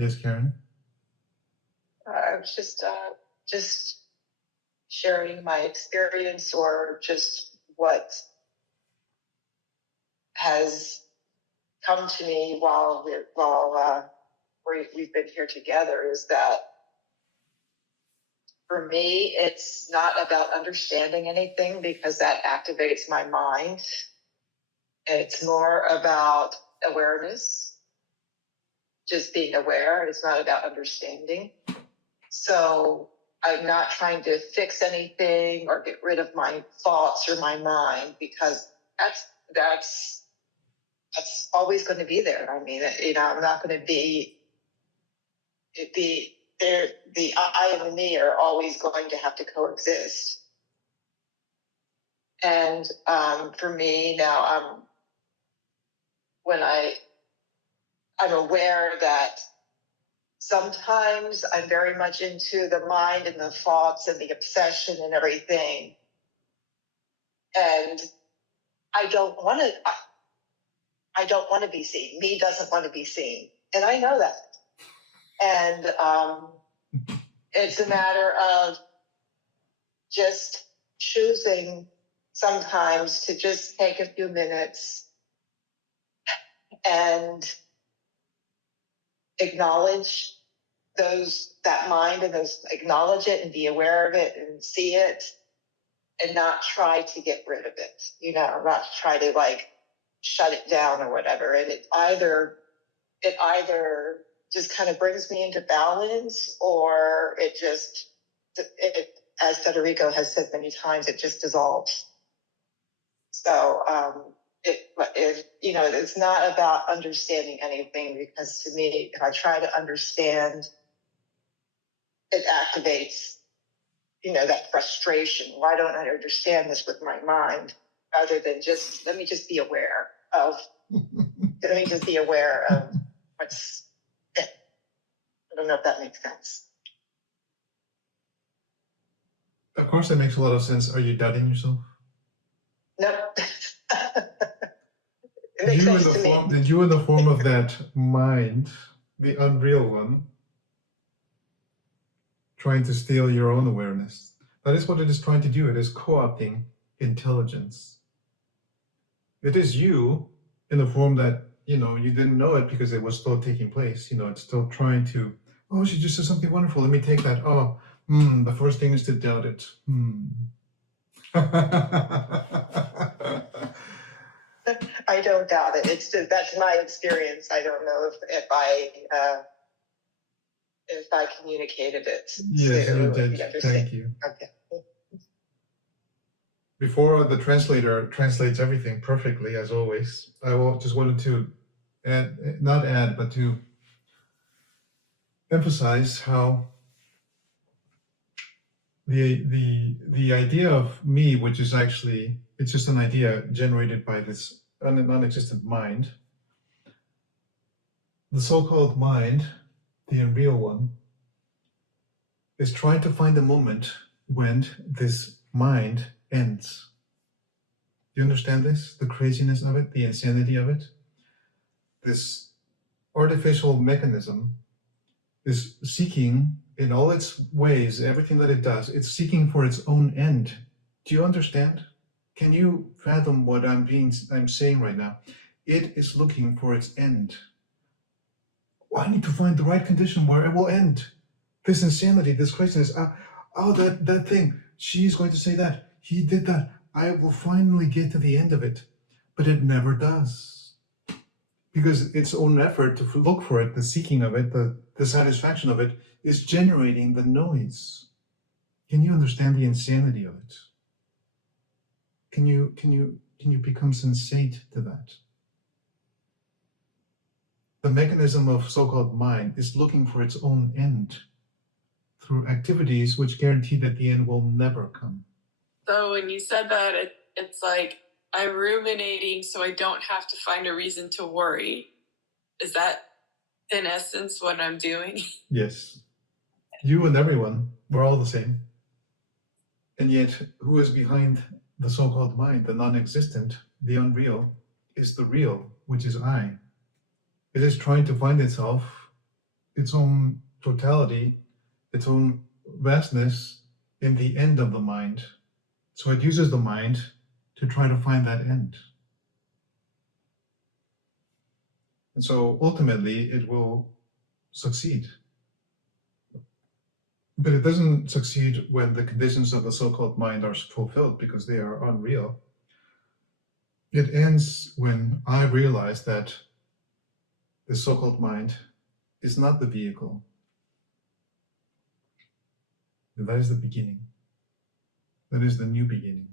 Yes, Karen? I was just sharing my experience, or just what has come to me while we've been here together, is that for me, it's not about understanding anything, because that activates my mind. It's more about awareness, just being aware. It's not about understanding. So I'm not trying to fix anything or get rid of my thoughts or my mind, because that's always going to be there. I mean, I'm not going to be there. The I and the me are always going to have to coexist. And for me now, when I'm aware that sometimes I'm very much into the mind and the thoughts and the obsession and everything. And I don't want to be seen. Me doesn't want to be seen. And I know that. And it's a matter of just choosing sometimes to just take a few minutes and acknowledge that mind, and acknowledge it and be aware of it and see it, and not try to get rid of it, not try to shut it down or whatever. And it either just kind of brings me into balance, or it as Federico has said many times, it just dissolves. So it's not about understanding anything, because to me, if I try to understand, it activates, that frustration. Why don't I understand this with my mind, rather than let me just be aware of what's it. I don't know if that makes sense. Of course, that makes a lot of sense. Are you doubting yourself? Nope. You in the form of that mind, the unreal one, trying to steal your own awareness. That is what it is trying to do. It is co-opting intelligence. It is you in the form that, you didn't know it because it was still taking place. It's still trying to, oh, she just said something wonderful. Let me take that. Oh, the first thing is to doubt it. I don't doubt it. That's my experience. I don't know if I communicated it. Yes, you did. Thank you. Okay. Before the translator translates everything perfectly, as always, I just wanted to to emphasize how the idea of me, which is actually, it's just an idea generated by this non-existent mind, the so-called mind, the unreal one, is trying to find a moment when this mind ends. Do you understand this? The craziness of it, the insanity of it? This artificial mechanism is seeking in all its ways, everything that it does, it's seeking for its own end. Do you understand? Can you fathom what I'm saying right now? It is looking for its end. Well, I need to find the right condition where it will end. This insanity, this craziness. That thing, she's going to say that, he did that. I will finally get to the end of it. But it never does. Because its own effort to look for it, the seeking of it, the satisfaction of it, is generating the noise. Can you understand the insanity of it? Can you become sensate to that? The mechanism of so-called mind is looking for its own end through activities which guarantee that the end will never come. So when you said that, it's like I'm ruminating so I don't have to find a reason to worry. Is that in essence what I'm doing? Yes. You and everyone, we're all the same. And yet, who is behind the so-called mind, the non-existent, the unreal, is the real, which is I. It is trying to find itself its own totality, its own vastness in the end of the mind. So it uses the mind to try to find that end. And so ultimately it will succeed. But it doesn't succeed when the conditions of the so-called mind are fulfilled, because they are unreal. It ends when I realize that the so-called mind is not the vehicle. And that is the beginning. That is the new beginning.